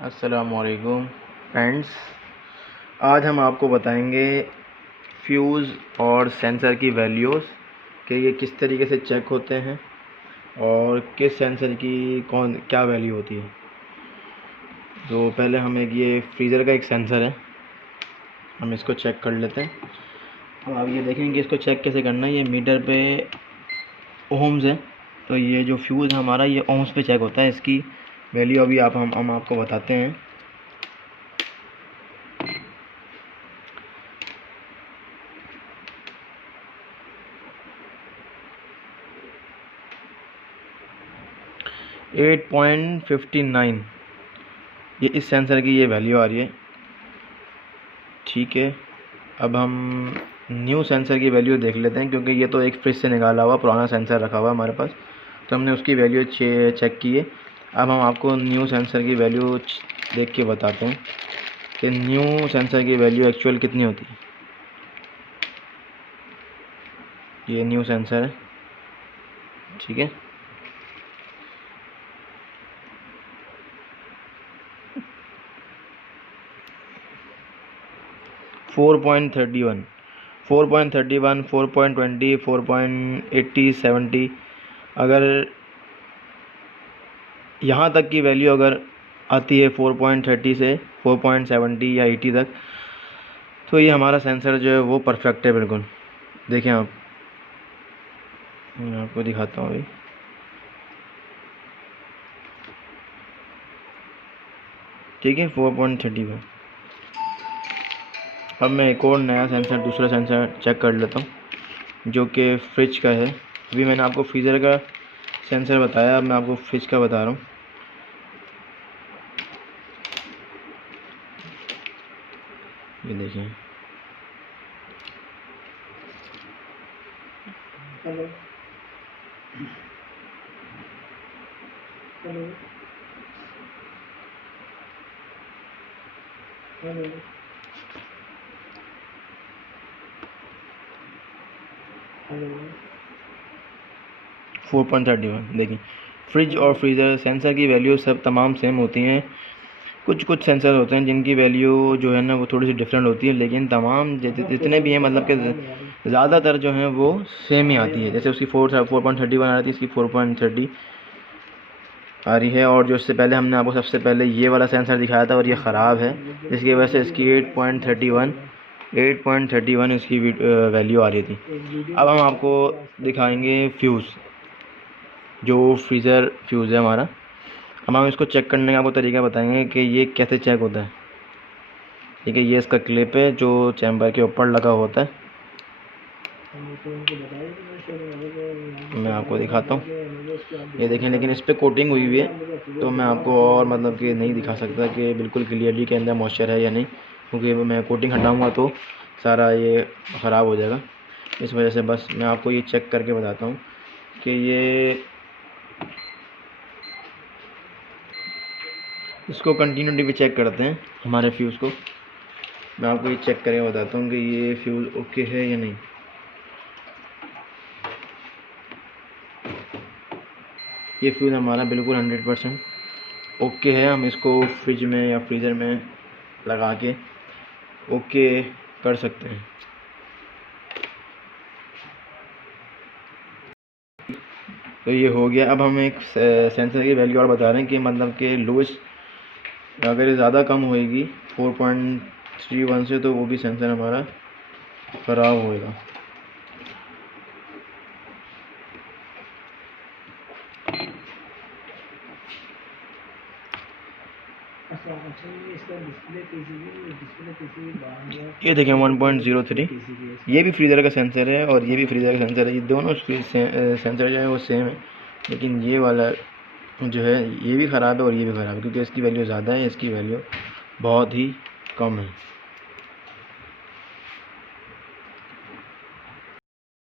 अस्सलामुअलैकुम फ्रेंड्स, आज हम आपको बताएंगे फ्यूज़ और सेंसर की वैल्यूज़ कि ये किस तरीके से चेक होते हैं और किस सेंसर की कौन क्या वैल्यू होती है। तो पहले हम ये फ्रीज़र का एक सेंसर है, हम इसको चेक कर लेते हैं। अब आप ये देखेंगे कि इसको चेक कैसे करना है। ये मीटर पे ओम्स है, तो ये जो फ्यूज़ है हमारा ये ओम्स पे चेक होता है। इसकी वैल्यू अभी हम आपको बताते हैं। .59 ये इस सेंसर की ये वैल्यू आ रही है। ठीक है, अब हम न्यू सेंसर की वैल्यू देख लेते हैं, क्योंकि ये तो एक फ्रिज से निकाला हुआ पुराना सेंसर रखा हुआ हमारे पास, तो हमने उसकी वैल्यू चेक की है। अब हम आपको न्यू सेंसर की वैल्यू देख के बताते हैं कि न्यू सेंसर की वैल्यू एक्चुअल कितनी होती है। ये न्यू सेंसर है, ठीक है। फोर पॉइंट थर्टी वन 4.20, 4.80, 70, अगर यहाँ तक की वैल्यू अगर आती है 4.30 से 4.70 या 80 तक, तो ये हमारा सेंसर जो है वो परफेक्ट है बिल्कुल। देखें आप, मैं आपको दिखाता हूँ अभी। ठीक है, 4.31। अब मैं एक और नया सेंसर, दूसरा सेंसर चेक कर लेता हूँ जो कि फ्रिज का है। अभी मैंने आपको फ्रीज़र का सेंसर बताया, अब मैं आपको फ्रिज का बता रहा हूँ। ये देखें, हेलो हेलो हेलो 4.31। देखिए, फ्रिज और फ्रीज़र सेंसर की वैल्यू सब तमाम सेम होती हैं। कुछ सेंसर होते हैं जिनकी वैल्यू जो है ना वो थोड़ी सी डिफरेंट होती है, लेकिन तमाम जितने भी हैं, मतलब कि ज़्यादातर जो हैं वो सेम ही आती है। जैसे उसकी 4.31 आ रही थी, इसकी 4.30 आ रही है। और जो इससे पहले हमने आपको सबसे पहले ये वाला सेंसर दिखाया था और ये ख़राब है, जिसकी वजह से इसकी 8.31 इसकी वैल्यू आ रही थी। अब हम आपको दिखाएंगे फ्यूज़, जो फ्रीज़र फ्यूज़ है हमारा। हम इसको चेक करने का आपको तरीका बताएंगे कि ये कैसे चेक होता है। ठीक है, ये इसका क्लिप है जो चैम्बर के ऊपर लगा होता है। मैं आपको दिखाता हूँ, ये देखें, लेकिन इस पर कोटिंग हुई हुई है, तो मैं आपको और मतलब कि नहीं दिखा सकता कि बिल्कुल क्लियरली के अंदर मॉइस्चर है या नहीं, क्योंकि मैं कोटिंग हटाऊँगा तो सारा ये ख़राब हो जाएगा। इस वजह से बस मैं आपको ये चेक करके बताता हूँ कि ये इसको कंटिन्यूटी भी चेक करते हैं हमारे फ्यूज़ को। मैं आपको ये चेक करके बताता हूँ कि ये फ्यूज़ ओके है या नहीं। ये फ्यूज़ हमारा बिल्कुल 100% ओके है। हम इसको फ्रिज में या फ्रीज़र में लगा के ओके कर सकते हैं। तो ये हो गया। अब हम एक सेंसर की वैल्यू और बता रहे हैं कि मतलब कि लोएस्ट अगर ज़्यादा कम होएगी 4.31 से, तो वो भी सेंसर हमारा ख़राब होएगा। ये देखें 1.03, ये भी फ्रीज़र का सेंसर है और ये भी फ्रीज़र का सेंसर है। ये दोनों सेंसर जो है वो सेम है, लेकिन ये वाला जो है ये भी ख़राब है और ये भी ख़राब है, क्योंकि इसकी वैल्यू ज़्यादा है, इसकी वैल्यू बहुत ही कम है।